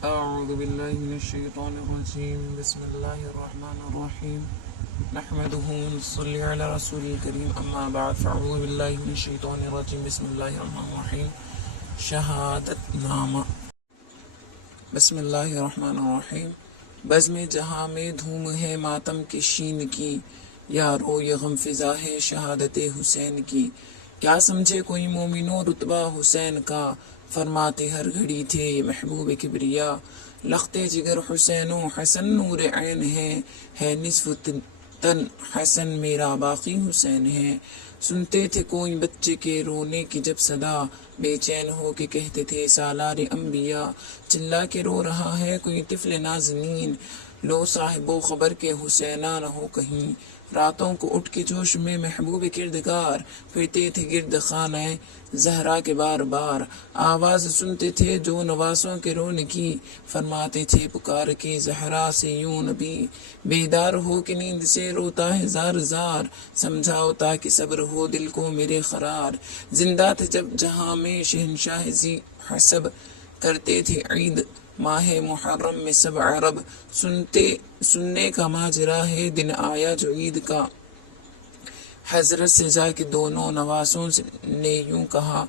أعوذ بالله من الشيطان الرجيم بسم الله الرحمن الرحيم نحمده ونصلي على رسول الكريم أما بعد فأعوذ بالله من الشيطان الرجيم بسم الله الرحمن الرحيم شہادت نامہ بسم اللہ الرحمن الرحیم بزم جہاں میں دھوم ہے ماتم کے شین کی یارو یہ غم فضا ہے شہادت حسین کی کیا سمجھے کوئی مومنو رتبہ حسین کا فرماتے ہر گھڑی تھے یہ محبوب کبریا لخت جگر حسین و حسن نور عین ہے نصف تن حسن میرا باقی حسین ہے سنتے تھے کوئی بچے کے رونے کی جب صدا بے چین ہو کے کہتے تھے سالار انبیاء چلا کے رو رہا ہے کوئی طفل نازنین لو صاحب و خبر کے حسینہ نہ ہو کہیں راتوں کو اٹھ کے جوش میں محبوب کردگار پھرتے تھے گرد خانہ زہرا کے بار بار آواز سنتے تھے جو نواسوں کے رونے کی فرماتے تھے پکار کے زہرا سے یوں نبی بیدار ہو کے نیند سے روتا ہے زار زار سمجھاؤ تاکہ صبر ہو دل کو میرے قرار زندہ تھے جب جہاں میں شہنشاہ ذی حسب کرتے تھے عید ماہ محرم میں سب عرب سننے کا ماجرا ہے دن آیا جو عید کا حضرت سے جا کے دونوں نواسوں نے یوں کہا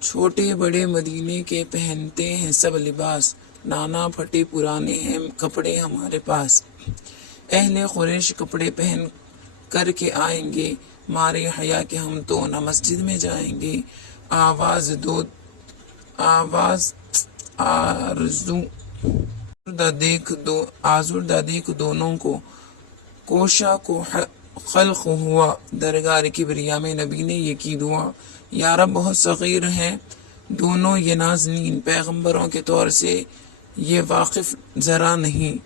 چھوٹے بڑے مدینے کے پہنتے ہیں سب لباس نانا پھٹے پرانے ہیں کپڑے ہمارے پاس اہل قریش کپڑے پہن کر کے آئیں گے مارے حیا کہ ہم تو نہ مسجد میں جائیں گے آزردہ دیکھ دونوں کو کوشا کو خلق ہوا درگاہ کبریا میں نبی نے یہ کی دعا یا رب بہت صغیر ہیں دونوں یہ نازنین پیغمبروں کے طور سے یہ واقف ذرا نہیں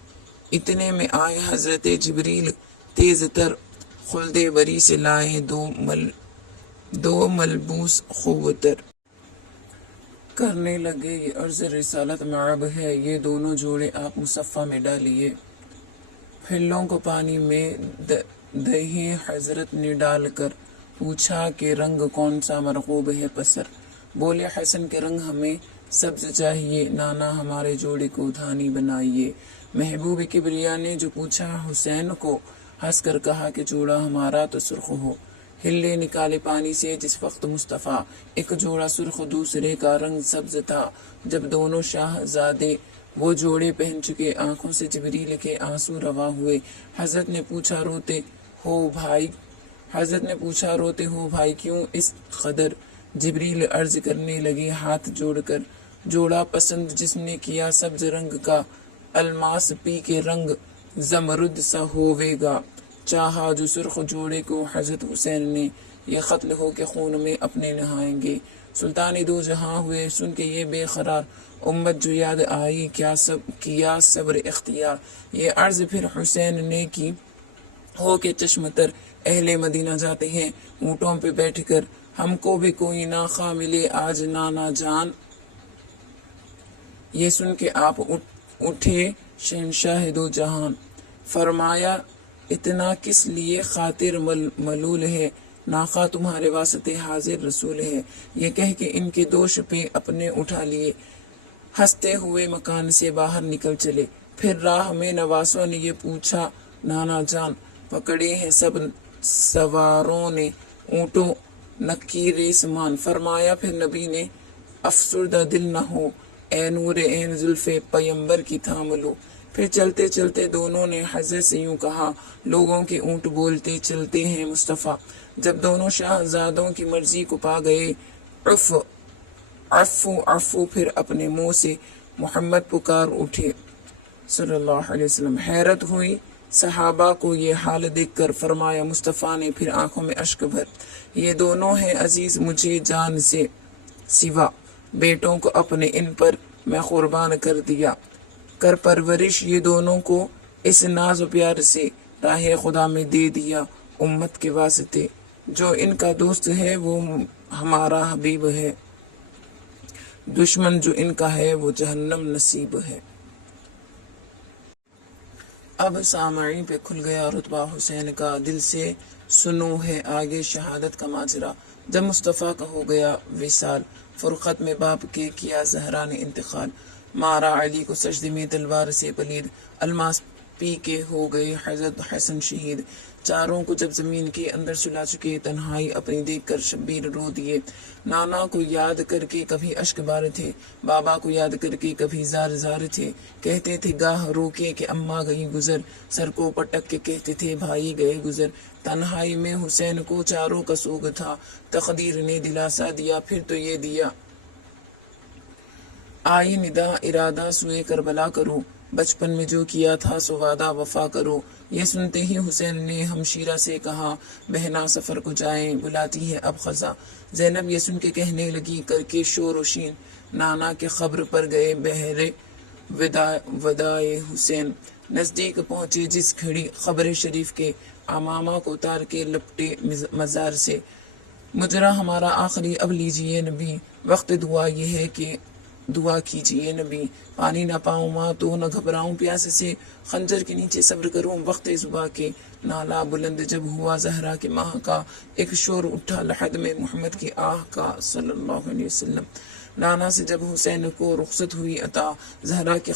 اتنے میں آئے حضرت جبریل تیز تر خلد بری سے لائے دو ملبوس خوبتر کرنے لگے یہ عرض رسالت معب ہے یہ دونوں جوڑے آپ مصفہ میں ڈالیے پھلوں کو پانی میں دہی حضرت نے ڈال کر پوچھا کہ رنگ کون سا مرغوب ہے پسر بولے حسن کے رنگ ہمیں سبز چاہیے نانا ہمارے جوڑے کو دھانی بنائیے محبوب کبریا نے جو پوچھا حسین کو ہنس کر کہا کہ جوڑا ہمارا تو سرخ ہو ہلے نکالے پانی سے جس وقت مصطفیٰ ایک جوڑا سرخ دوسرے کا رنگ سبز تھا جب دونوں شاہزادے وہ جوڑے پہن چکے آنکھوں سے جبریل کے آنسو روا ہوئے حضرت نے پوچھا روتے ہو بھائی کیوں اس قدر جبریل عرض کرنے لگے ہاتھ جوڑ کر جوڑا پسند جس نے کیا سبز رنگ کا الماس پی کے رنگ زمرد سا ہوئے گا چاہا جو سرخ جوڑے کو حضرت حسین نے یہ قتل ہو کے خون میں اپنے نہائیں گے سلطان دو جہاں ہوئے سن کے یہ بے قرار امت جو یاد آئی کیا صبر اختیار یہ عرض پھر حسین نے کی ہو کے چشم تر اہل مدینہ جاتے ہیں اونٹوں پہ بیٹھ کر ہم کو بھی کوئی ناخا ملے آج نانا جان یہ سن کے آپ اٹھے شہنشاہ دو جہان فرمایا اتنا کس لیے خاطر ملول ہے ناقہ تمہارے واسطے حاضر رسول ہے یہ کہہ کے ان کے دوش پہ اپنے اٹھا لیے ہنستے ہوئے مکان سے باہر نکل چلے پھر راہ میں نواسوں نے یہ پوچھا نانا جان پکڑے ہیں سب سواروں نے اونٹوں نکی ریسمان فرمایا پھر نبی نے افسردہ دل نہ ہو اے نور عین زلف پیمبر کی تھام لو پھر چلتے چلتے دونوں نے حضرت سے یوں کہا لوگوں کے اونٹ بولتے چلتے ہیں مصطفیٰ جب دونوں شاہزادوں کی مرضی کو پا گئے عفو پھر اپنے منہ سے محمد پکار اٹھے صلی اللہ علیہ وسلم حیرت ہوئی صحابہ کو یہ حال دیکھ کر فرمایا مصطفیٰ نے پھر آنکھوں میں اشک بھر یہ دونوں ہیں عزیز مجھے جان سے سوا بیٹوں کو اپنے ان پر میں قربان کر دیا کر پرورش یہ دونوں کو اس ناز و پیار سے راہ خدا میں دے دیا امت کے واسطے جو ان کا دوست ہے وہ ہمارا حبیب ہے دشمن جو ان کا ہے وہ جہنم نصیب ہے اب سامعین پہ کھل گیا رتبہ حسین کا دل سے سنو ہے آگے شہادت کا ماجرا جب مصطفیٰ کا ہو گیا وصال فرقت میں باپ کے کیا زہرا نے انتقال مارا علی کو سجدے میں تلوار سے پلید، الماس پی کے ہو گئے حضرت حسن شہید، چاروں کو جب زمین کے اندر سلا چکے تنہائی اپنی دیکھ کر شبیر رو دیے، نانا کو یاد کر کے کبھی اشک بار تھے، بابا کو یاد کر کے کبھی زار زار تھے، کہتے تھے گاہ رو کے کہ اماں گئی گزر، سر کو پٹک کے کہتے تھے بھائی گئے گزر، تنہائی میں حسین کو چاروں کا سوگ تھا، تقدیر نے دلاسا دیا پھر تو یہ دیا، آئی ندا ارادہ سوئے کربلا کرو، بچپن میں جو کیا تھا سو وعدہ وفا کرو، یہ سنتے ہی حسین نے ہمشیرہ سے کہا بہنا سفر کو جائیں بلاتی ہے اب خزاں، زینب یہ سن کے کہنے لگی کر کے شور و شین، نانا کے قبر پر گئے بہرے ودائے حسین، نزدیک پہنچے جس گھڑی قبر شریف کے، امامہ کو اتار کے لپٹے مزار سے، مجرا ہمارا آخری اب لیجئے نبی، وقت دعا یہ ہے کہ دعا کیجئے نبی، پانی نہ پاؤں ماں تو نہ گھبراؤں پیاس سے، خنجر کے نیچے صبر کروں وقت زبا کے، نالا بلند جب ہوا زہرا کے ماہ کا، ایک شور اٹھا لحد میں محمد کی آہ کا صلی اللہ علیہ وسلم، نانا سے جب حسین کو رخصت ہوئی عطا، زہرا کی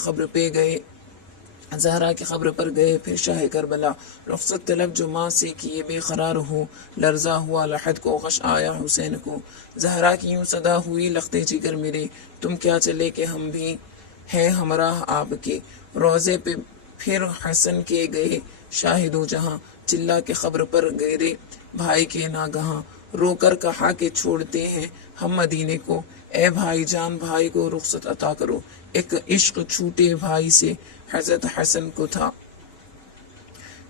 قبر پر گئے پھر شاہ کربلا، رخصت طلب جو ماں سے کیے بے قرار ہو، لرزا ہوا لحد کو غش آیا حسین کو، زہرا کی یوں صدا ہوئی لختے جگر میرے، تم کیا چلے کہ ہم بھی ہیں ہمراہ آپ کے، روزے پہ پھر حسن کے گئے شاہدو جہاں، چلا کے قبر پر گرے بھائی کے ناگہاں، رو کر کہا کہ چھوڑتے ہیں ہم مدینے کو، اے بھائی جان بھائی کو رخصت عطا کرو، ایک عشق چھوٹے بھائی سے حضرت حسن کو تھا،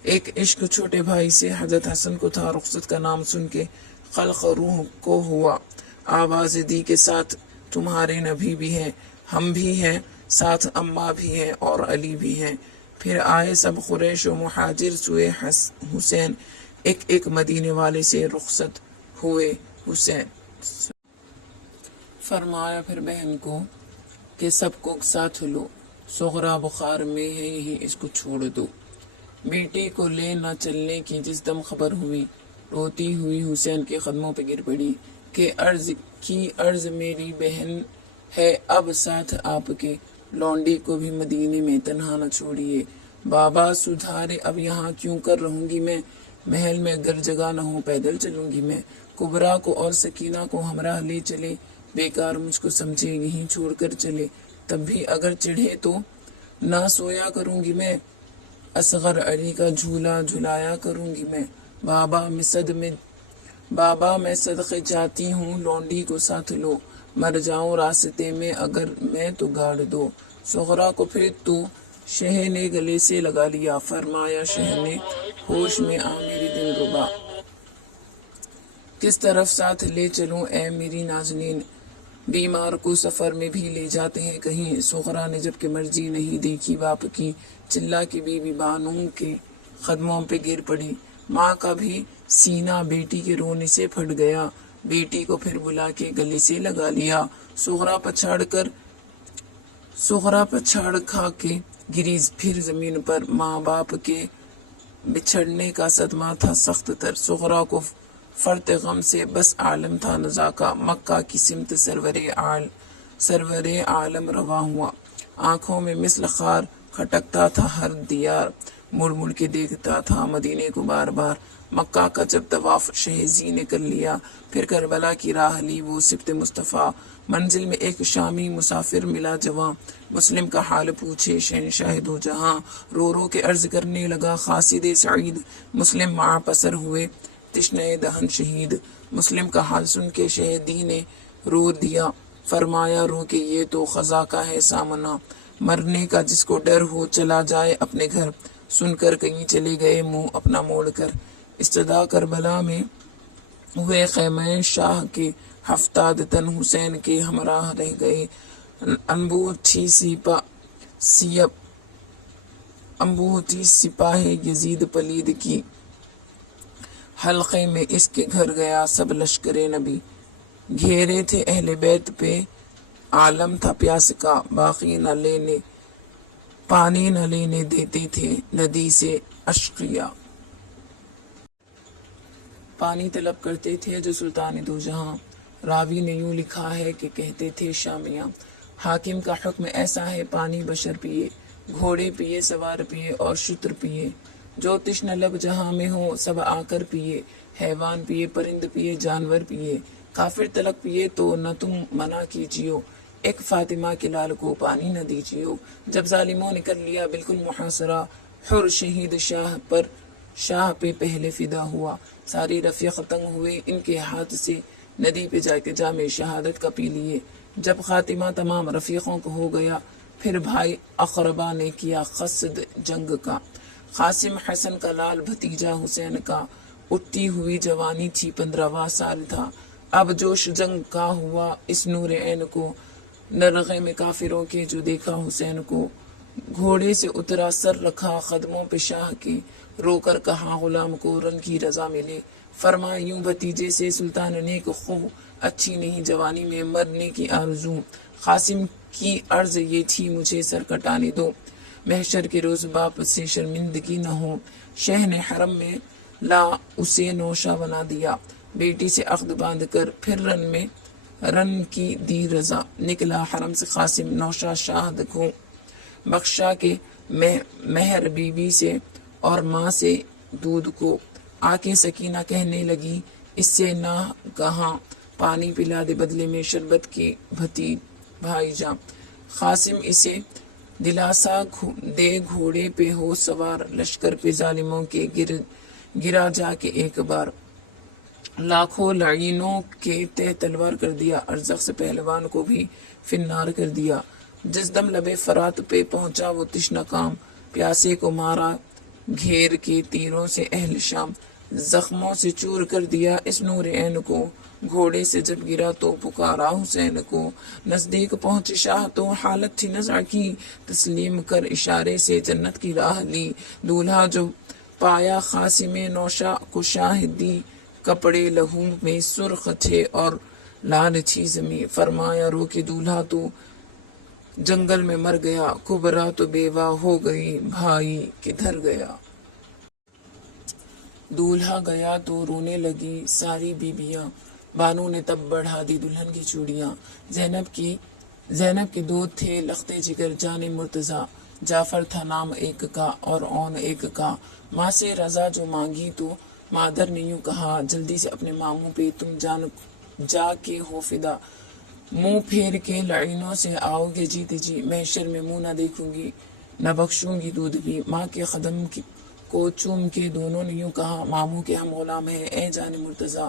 ایک عشق چھوٹے بھائی سے حضرت حسن کو تھا، رخصت کا نام سن کے خلق روح کو ہوا، آواز دی کے ساتھ تمہارے نبی بھی ہیں ہم بھی ہیں، ساتھ اماں بھی ہیں اور علی بھی ہیں، پھر آئے سب قریش و مہاجر سوئے حسین، ایک ایک مدینے والے سے رخصت ہوئے حسین، فرمایا پھر بہن کو کہ سب کو ساتھ لو، سغرا بخار میں ہے یہی اس کو چھوڑ دو، بیٹی کو لے نہ چلنے کی جس دم خبر ہوئی، روتی ہوئی حسین کے قدموں پہ گر پڑی، کہ عرض میری بہن ہے اب ساتھ آپ کے، لونڈی کو بھی مدینے میں تنہا نہ چھوڑیے، بابا سدھارے اب یہاں کیوں کر رہوں گی میں، محل میں گر جگہ نہ ہو پیدل چلوں گی میں، کبرا کو اور سکینہ کو ہمراہ لے چلے، بیکار مجھ کو سمجھے یہیں چھوڑ کر چلے، تب بھی اگر چڑھے تو نہ سویا کروں گی میں، اصغر علی کا جھولا جھلایا کروں گی میں، بابا میں صدقے جاتی ہوں لونڈی کو ساتھ لو، مر جاؤں راستے میں اگر میں تو گاڑ دو، سغرا کو پھر تو شہ نے گلے سے لگا لیا، فرمایا شہ نے ہوش میں آ میری دل ربا، کس طرف ساتھ لے چلوں اے میری نازنین، بیمار کو سفر میں بھی لے جاتے ہیں کہیں، سغرا نے جب کہ مرضی نہیں دیکھی باپ کی، چلا کی بیوی بانو کے قدموں پہ گر پڑی، ماں کا بھی سینہ بیٹی کے رونے سے پھٹ گیا، بیٹی کو پھر بلا کے گلے سے لگا لیا، سغرا پچھاڑ کھا کے گری پھر زمین پر، ماں باپ کے بچھڑنے کا صدمہ تھا سخت تر، سغرا کو فرط غم سے بس عالم تھا نزا کا، مکہ کی سمت سرور عالم رواں ہوا، آنکھوں میں مثل خار کھٹکتا تھا ہر دیار، مڑ مڑ کے دیکھتا تھا مدینے کو بار بار، مکہ کا جب طواف شہزی نے کر لیا، پھر کربلا کی راہ لی وہ سبط مصطفیٰ، منزل میں ایک شامی مسافر ملا جواں، مسلم کا حال پوچھے شہنشاہ دو جہاں، رو رو کے عرض کرنے لگا خاصد سعید، مسلم مع پسر ہوئے تشنہ دہن شہید، مسلم کا حال سن کے شہیدی نے رو دیا، فرمایا رو کے یہ تو قضا کا ہے سامنا، مرنے کا جس کو ڈر ہو چلا جائے اپنے گھر، سن کر کہیں چلے گئے منہ اپنا موڑ کر، استدا کربلا میں ہوئے خیمہ شاہ کے، ہفتاد تن حسین کے ہمراہ رہ گئے، انبوہتی سپاہ یزید پلید کی، حلقے میں اس کے گھر گیا سب لشکر نبی، گھیرے تھے اہل بیت پہ عالم تھا پیاس کا، باقی پانی نہ لینے دیتے تھے ندی سے اشقیا، پانی طلب کرتے تھے جو سلطان دو جہاں، راوی نے یوں لکھا ہے کہ کہتے تھے شامیاں، حاکم کا حکم ایسا ہے، پانی بشر پیے، گھوڑے پیے، سوار پیے اور شتر پیے، جو تشنہ لب جہاں میں ہو سب آ کر پیے، حیوان پیے، پرند پیے، جانور پیے، کافر تلک پیے تو نہ تم منع کیجیو، ایک فاطمہ کے لال کو پانی نہ دیجیو۔ جب ظالموں نے کر لیا بالکل محاصرہ، حر شہید شاہ پہ پہلے فدا ہوا، ساری رفیق تنگ ہوئے، ان کے ہاتھ سے ندی پہ جا کے جام شہادت کا پی لیے۔ جب خاتمہ تمام رفیقوں کو ہو گیا، پھر بھائی اقربا نے کیا قصد جنگ کا، قاسم حسن کا لال بھتیجا حسین کا، اٹھتی ہوئی جوانی تھی 15واں سال تھا، اب جوش جنگ کا ہوا اس نور عین کو، نرغے میں کافروں کے جو دیکھا حسین کو، گھوڑے سے اترا سر رکھا قدموں پہ شاہ کے، رو کر کہا غلام کو رن کی رضا ملے، فرمایا یوں بھتیجے سے سلطان نیک خو، اچھی نہیں جوانی میں مرنے کی آرزو، قاسم کی عرض یہ تھی مجھے سر کٹانے دو، محشر کے روز باپ سے شرمندگی نہ ہو، شہ نے حرم میں لا اسے نوشہ بنا دیا، بیٹی سے عقد باندھ کر پھر رن کی دی رضا، نکلا حرم سے قاسم نوشہ شاہد کو، بخشا کے مہر بی بی سے اور ماں سے دودھ کو، آ کے سکینہ کہنے لگی اس سے نہ کہاں پانی پلا دے بدلے میں شربت کی بھائی جان، قاسم اسے دلاسا دے گھوڑے پہ ہو سوار، لشکر پہ ظالموں کے گرا جا کے ایک بار، لاکھوں لعینوں کے تہ تلوار کر دیا، ارزق سے پہلوان کو بھی فنار کر دیا، جس دم لبے فرات پہ پہنچا وہ تشنہ کام، پیاسے کو مارا گھیر کے تیروں سے اہل شام، زخموں سے چور کر دیا اس نور عین کو، گھوڑے سے جب گرا تو پکارا حسین کو، نزدیک پہنچے شاہ تو حالت تھی نزع کی، تسلیم کر اشارے سے جنت کی راہ لی، دولہا جو پایا قاسم نوشہ کو شاہ دی، کپڑے لہو میں سرخ تھے اور لال تھی زمیں، فرمایا رو کے دولہا تو جنگل میں مر گیا، کبرا تو بیوہ ہو گئی، بھائی کدھر گیا؟ دولہا گیا تو رونے لگی ساری بیبیاں، بانو نے تب بڑھا دی دلہن کی چوڑیاں، زینب کے دو تھے لختے جگر جان مرتضیٰ، جعفر تھا نام ایک کا اور اون ایک کا، ماں سے رضا جو مانگی تو مادر نے یوں کہا جلدی سے اپنے ماموں پہ تم جا کے ہو فدا، منہ پھیر کے لعینوں سے آؤ گے جیتے جی، محشر میں منہ نہ دیکھوں گی نہ بخشوں گی دودھ بھی، ماں کے قدم کو چوم کے دونوں نے یوں کہا ماموں کے ہم غلام ہیں اے جان مرتضیٰ،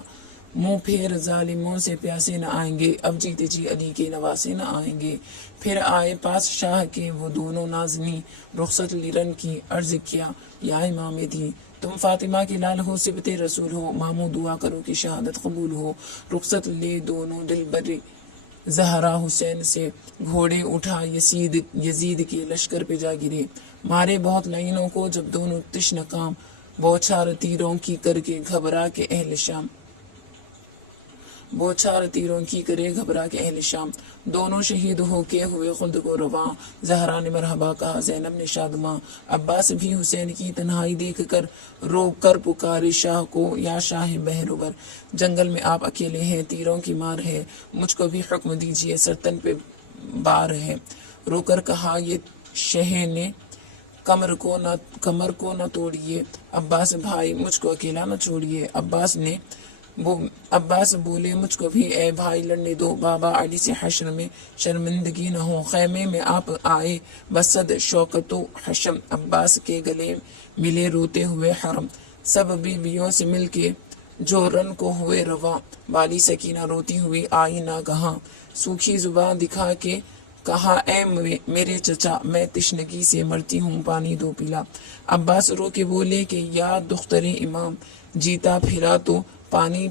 منہ پھیر ظالموں سے پیاسے نہ آئیں گے، اب جیتے جی علی کے نواسے نہ آئیں گے، پھر آئے پاس شاہ کے وہ دونوں نازنی، رخصت لی رن کی عرض کیا یا امام دی، تم فاطمہ کے لال ہو سبت رسول ہو، ماموں دعا کرو کہ شہادت قبول ہو، رخصت لے دونوں دل بری زہرا حسین سے، گھوڑے اٹھا یزید کے لشکر پہ جا گرے، مارے بہت لعینوں کو جب دونوں تشنہ کام، بوچھار تیروں کی کر کے گھبرا کے اہل شام، بوچھار تیروں کی کرے گھبرا کے اہل شام، دونوں شہید ہو کے ہوئے خود کو رواں، زہرا نے مرحبا کہا زینب نے شادماں، عباس بھی حسین کی تنہائی دیکھ کر رو کر پکارے شاہ کو یا شاہ بہروبر، جنگل میں آپ اکیلے ہیں تیروں کی مار ہے، مجھ کو بھی حکم دیجئے سرتن پہ بار ہے، رو کر کہا یہ شہ نے کمر کو نہ توڑیے، عباس بھائی مجھ کو اکیلا نہ چھوڑیے، عباس بولے مجھ کو بھی اے بھائی لڑنے دو، بابا علی سے حشر میں شرمندگی نہ ہو، خیمے میں آپ آئے بسد شوکت و حشم، عباس کے گلے ملے روتے ہوئے حرم، سب بیویوں سے مل کے جو رن کو ہوئے رواں، بالی سکینہ روتی ہوئی آئی نہ کہاں، سوکھی زبان دکھا کے کہا اے میرے چچا میں تشنگی سے مرتی ہوں پانی دو پلا، عباس رو کے بولے کہ یا دختر امام، جیتا پھرا تو پانی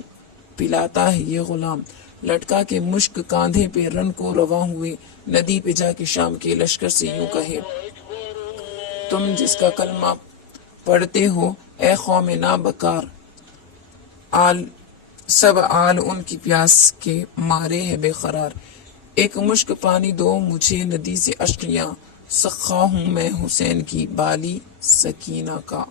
پلاتا ہے یہ غلام، لٹکا کے مشک کاندھے پہ رن کو رواں ہوئے، ندی پہ جا کے شام کے لشکر سے یوں کہے تم جس کا کلمہ پڑھتے ہو اے قوم نابکار، سب آل ان کی پیاس کے مارے ہے بے قرار، ایک مشک پانی دو مجھے ندی سے اشکیاں، سخا ہوں میں حسین کی بالی سکینہ کا۔